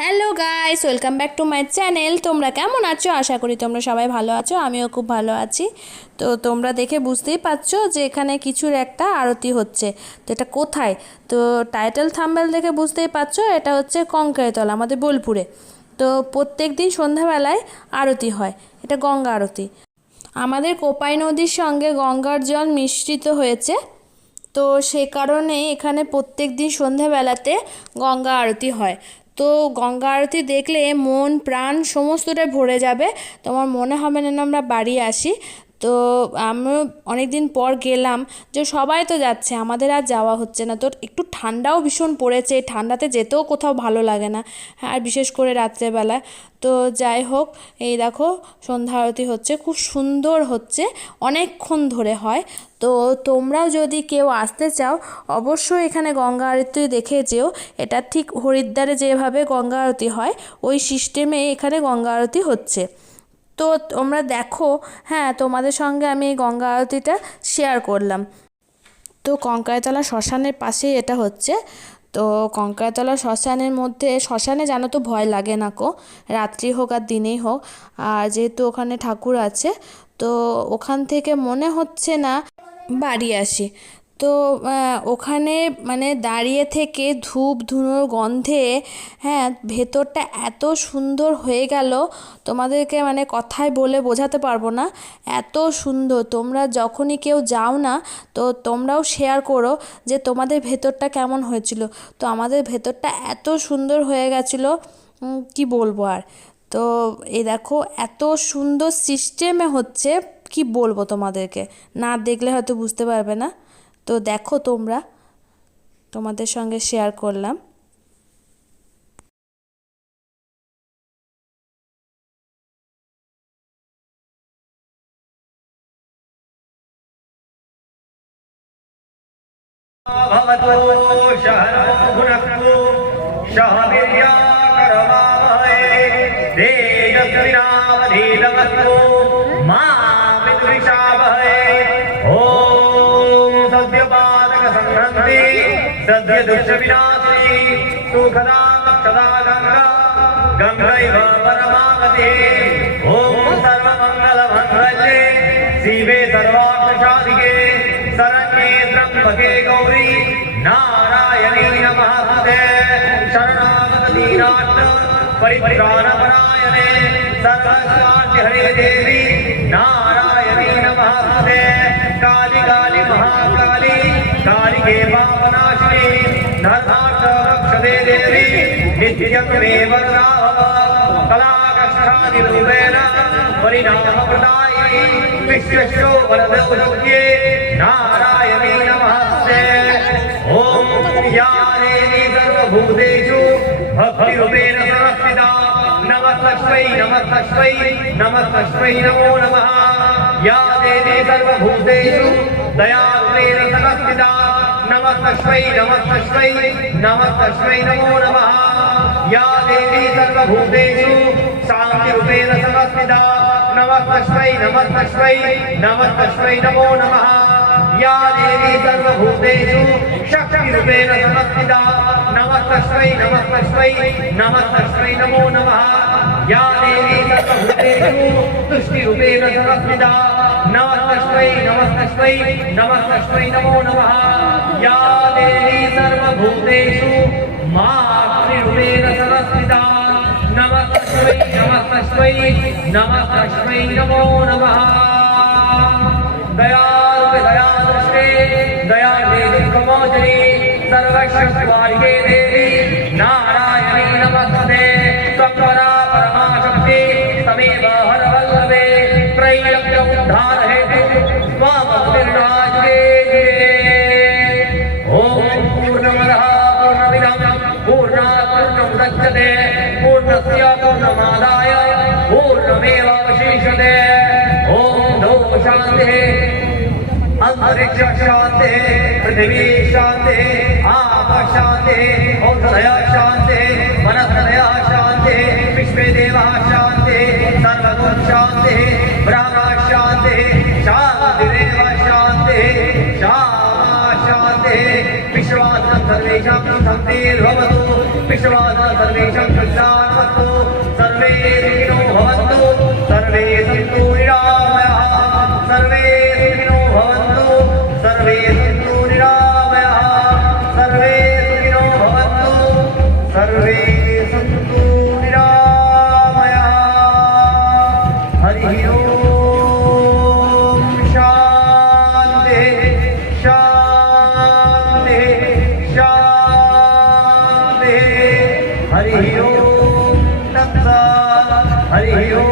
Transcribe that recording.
Hello guys, welcome back to my channel. তোমরা কেমন আছো? আশা করি তোমরা সবাই ভালো আছো। আমিও খুব ভালো আছি। তো তোমরা দেখে বুঝতেই পারছো যে এখানে কিছুর একটা আরতি হচ্ছে। তো এটা কোথায়? তো টাইটেল থাম্বনেল দেখে বুঝতেই পারছো এটা হচ্ছে কঙ্কালীতলা, আমাদের বোলপুরে। তো প্রত্যেক দিন সন্ধ্যাবেলায় আরতি হয়, এটা গঙ্গা আরতি। আমাদের কোপাই নদীর সঙ্গে গঙ্গার জল মিশ্রিত হয়েছে, তো সে কারণে এখানে প্রত্যেক দিন সন্ধ্যাবেলাতে গঙ্গা আরতি হয়। তো গঙ্গা আরতি দেখলে মন প্রাণ সমস্তটাই ভরে যাবে, তোমার মনে হবে না আমরা বাড়ি আসি। তো আমিও অনেক দিন পর গেলাম, যে সবাই তো যাচ্ছে, আমাদের আর যাওয়া হচ্ছে না। তো একটু ঠান্ডাও ভীষণ পড়েছে, ঠান্ডাতে যেতেও কোথাও ভালো লাগে না, আর বিশেষ করে রাত্রেবেলা। তো যাই হোক, এই দেখো সন্ধ্যা আরতি হচ্ছে, খুব সুন্দর হচ্ছে, অনেকক্ষণ ধরে হয়। তো তোমরাও যদি কেউ আসতে চাও অবশ্যই এখানে গঙ্গা আরতি দেখে যেও। এটা ঠিক হরিদ্বারে যেভাবে গঙ্গা আরতি হয় ওই সিস্টেমে এখানে গঙ্গা আরতি হচ্ছে। তো তোমরা দেখো, হ্যাঁ, তোমাদের সঙ্গে আমি এই গঙ্গা আরতিটা শেয়ার করলাম। তো কঙ্কালীতলা শ্মশানের পাশেই এটা হচ্ছে। তো কঙ্কালীতলা শ্মশানের মধ্যে, শ্মশানে জানো তো ভয় লাগে না কো, রাত্রি হোক আর দিনেই হোক। আর যেহেতু ওখানে ঠাকুর আছে, তো ওখান থেকে মনে হচ্ছে না বাড়ি আসি। তো ওখানে মানে দাঁড়িয়ে থেকে ধূপ ধুনোর গন্ধে, হ্যাঁ, ভেতরটা এত সুন্দর হয়ে গেল, তোমাদেরকে মানে কথায় বলে বোঝাতে পারবো না, এত সুন্দর। তোমরা যখনই কেউ যাও না, তো তোমরাও শেয়ার করো যে তোমাদের ভেতরটা কেমন হয়েছিল। তো আমাদের ভেতরটা এত সুন্দর হয়ে গেছিলো, কি বলবো আর। তো এই দেখো এত সুন্দর সিস্টেমে হচ্ছে, কি বলবো তোমাদেরকে, না দেখলে হয়তো বুঝতে পারবে না। তো দেখো তোমরা, তোমাদের সঙ্গে শেয়ার করলাম। भवतो शहनो भुनक्तु शह वीर्यकरवावहै तेजस्विनावधीतमस्तु मा विद्विषावहै। ॐ सद्यपादकसंहन्ति सद्यदुष्टविनाशिनी सुखदा मोक्षदा गङ्गा गङ्गैव परमागतिः। ॐ सर्वमङ्गलमङ्गल्ये शिवे सर्वार्थसाधिके शरण्ये त्र्यम्बके गौरी नारायणी नमस्ते। शरणागत दीनार्थ परित्राणपरायणे सर्वशान्ति हरे देवी नारायणी नमस्ते। काली काली महाकाली कालिके पापनाशिनी धर्मार्थ रक्षते देवी नित्यमेव राघव कलाकक्षादिरूपेण परिणामप्रदायिनी विश्वशो वरदौलभ्ये नारायणी नमस्ते। ॐ या देवी सर्वभूतेषु भक्तिरूपेण संस्थिता नमस्तस्मै नमस्तस्मै नमस्तस्मै नमो नमः। या देवी सर्वभूतेषु दयारूपेण संस्थिता नमस्तस्मै नमस्तस्मै नमस्तस्मै नमो नमः। या देवी सर्वभूतेषु शान्तिरूपेण संस्थिता नमस्तस्मै नमस्तस्मै नमस्तस्मै नमो नमः। या देवी सर्वभूतेषु शक्तिरूपेण संस्थिता नमस्तस्मै नमस्तस्मै नमस्तस्मै नमो नमः। या देवी सर्वभूतेषु तुष्टिरूपेण संस्थिता नमस्तस्मै नमस्तस्मै नमस्तस्मै नमो नमः। या देवी सर्वभूतेषु मातृरूपेण संस्थिता नमस्तस्मै नमस्तस्मै नमस्तस्मै नमो नमः। दयालुके दयादृष्टे दयादेवी प्रमोचनी सर्वशक्तिवारिके देवी नारायणी नमस्ते। त्वत्परा परमाशक्ति तमेव हरवल्लभे त्रैलोक्य उद्धार हेतु त्वामस्तिर्नाजुगे ॐ पूर्णमदः पूर्णमिदं पूर्णात् पूर्णमुदच्यते पूर्णस्य पूर्णमादाय पूर्णमेवावशिष्यते। ॐ शान्तिः अंतरिक्ष शान्तिः पृथिवी शान्तिः आप शान्तिः औषधय शान्तिः वनस्पतय शान्तिः विश्वे देवाः शान्तिः सर्वगुण शान्तिः ब्रह्म शान्तिः शान्तिरेव शान्तिः शान्तिः। विश्वासः सर्वेषां शान्तिर्भवतु विश्वासः सर्वेषां कल्याणमस्तु सर्वे सुखिनो भवन्तु सर्वे सन्तु निरामयाः सर्वे सुखिनो भवन्तु सर्वे सन्तु निरामयाः सर्वे सुखिनो भवन्तु सर्वे सन्तु निरामयाः हरिः ओम् शान्ति शान्ति शान्ति हरिः ओम् तत्सत् हरिः ओम्